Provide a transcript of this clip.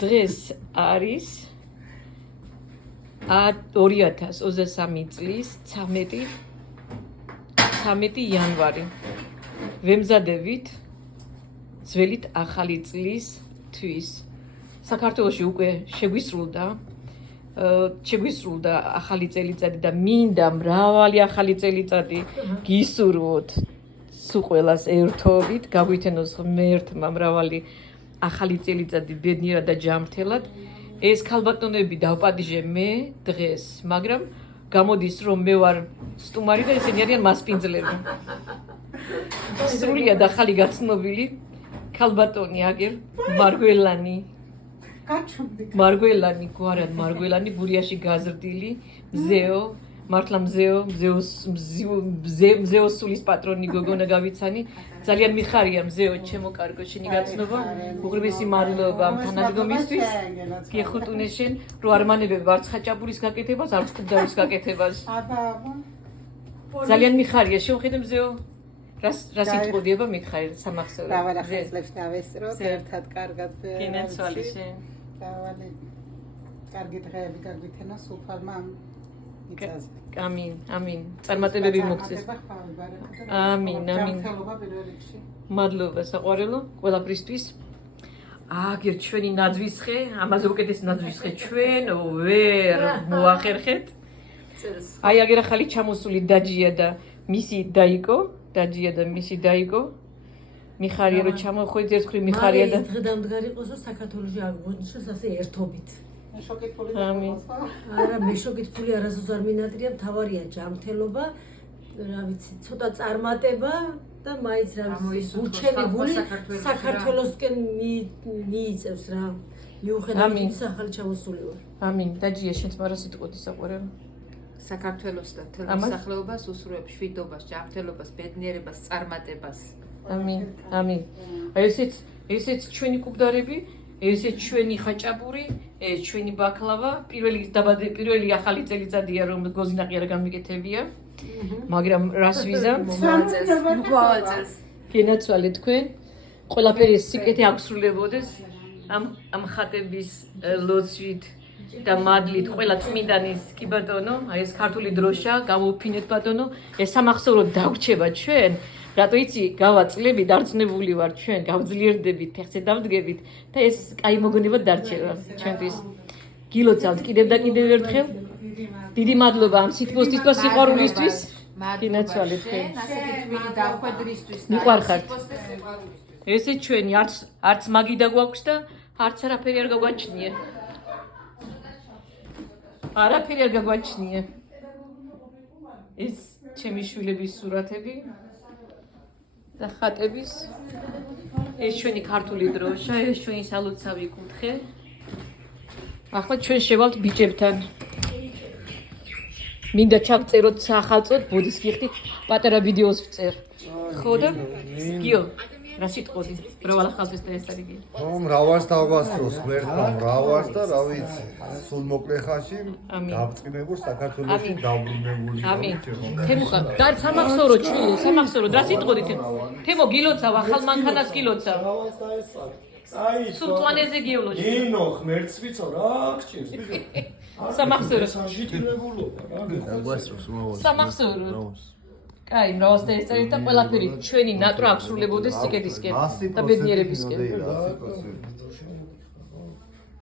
დღეს არის 2023 წლის 13 იანვარი. ვემზადებით ძველით ახალი წლის თვის. საქართველოში უკვე შეგვისრულდა ახალი წელიწადი და მინდა მრავალი ახალი წელიწადი გისურვოთ სულ ყველას ერთობით, გავვითენოს ღმერთმა მრავალი ახალი წელიწადი ბედნიერად და ჯანმრთელად. ეს ქალბატონები დავპატიჟე მე დღეს, მაგრამ გამოდის რომ მე ვარ სტუმარი და ესენი არიან მასპინძლები. სრულიად ახალი გაცნობილი ქალბატონი აგერ მარგველანი გვარად მარგველანი გურიაში გაზრდილი მზეო მართლა მზეოს სულის პატრონი გოგონა გავიცანი ძალიან მიხარია მზეო ჩემო კარგო შენი გაცნობა უღრმესი მადლობა ამ თანადგომისთვის გიხუტუნე შენ რო არ მანებებ არც ხაჭაპურის გაკეთებას არც კუბდარის გაკეთებას ძალიან მიხარია შევხედე მზეო რა სიტყოდიება მიხარი სამახსოვრო დავალა ხესლებს დავესწროთ ერთად კარგად გინაცვალი შენ დავალი კარგი დღეები გაგვითენა სულფალმა ამინ ამინ წარმატებები მოგწეს ამინ ამინ მადლობა საყვარელო ყველაფრისთვის აგერ ჩვენი ნაძვისხე ამაზე უკეთეს ნაძვისხე ჩვენ ვერ მოახერხეთ აი აგერ ახალი ჩამოსული დაჯია და მისი დაიკო მიხარია რომ ჩამოხვედი ერთხელ მიხარია და დღედამდგარი იყოს რომ საქართველოში აღგვიჩნდეს ასე ერთობით ამინ არა მეშოგითფული არასოდეს არ მინატრია მთავარია ჯანმრთელობა რა ვიცი ცოტა წარმატება და მაინც რა ვიცი გულჩემი გული საქართველოსკენ მიიწევს რა მიუხედავად იმისა ახალი ჩამოსული ვარ ამინ დაჯია შენც მარა სიტყვოდი საყვარელო საქართველოს და თელ მოსახლეობას უსურვებ შვიდობას, ჯანმრთელობას, ბედნიერებას, წარმატებას. ამინ. ამინ. აი ესეც ჩვენი კუბდარები, ესეც ჩვენი ხაჭაპური, ეს ჩვენი ბაკლავა, პირველი ახალი წელიწადია რომ გოზინაყი არ გამიკეთებია. მაგრამ რას ვიზამ? მოავალწეს. გენაცვალე თქვენ. ყველაფერი სიკეთე აღსრულებოდეს ამ ხატების ლოცვით. და მადლით ყველა წმინდანის კი ბატონო, აი ეს ქართული დროშა გამოვფინეთ ბატონო, ეს სამახსოვრო დავრჩება ჩვენ, რატო იცი, გავაწლებით, დარწმუნებული ვარ ჩვენ, გავძლიერდებით, ფეხზე დავდგებით და ეს კაი მოგონება დარჩება ჩვენთვის. გილოცავთ კიდევ და კიდევ ერთხელ. დიდი მადლობა ამ სიტყვისთვის და სიყვარულისთვის. გინაცვალე თქვენ. ასეთი თბილი დახვედრისთვის და მიყვარხართ. ესე ჩვენი არც მაგი დაგვაქვს და არც არაფერი არ გაგვაჩნია. არაფერი არ გაგვაჩნია. ეს ჩემი შვილების სურათები და ხატების. ეს ჩვენი ქართული დროშა, ეს ჩვენი სალოცავი კუთხე. ახლა ჩვენ შევალთ ბიჭებთან. მინდა ჩაგწეროთ სახალწოდ, ბუდის გიხდით, პატარა ვიდეოს ვწერ. ხო და? გიო, რა სიტყვოდი? მრავალ ახალწელს და ეს არის. მრავალს დავასწროს ღმერთმა, მრავალს და რა ვიცი, სულ მოკლე ხანში დავწყინებულ საქართველოში დავბრუნებული. ამინ. თემო, და სამახსოვრო ჩვილი, სამახსოვრო, რა სიტყვოდი? თემო გილოცავ, ახალ მანქანას გილოცავ. აი, სულ წვანეზე გიოლოჯი. ნინო, ღმერთს ვიცო რა გჭირს. სამახსოვრო. საშიტლებულობა რა. დავასწროს მრავალს. სამახსოვრო. კაი, მრავალს და ეს წერით და ყველაფერი ჩვენი ნატრო აღსრულებოდეს სიკეთისკენ და ბედნიერებისკენ.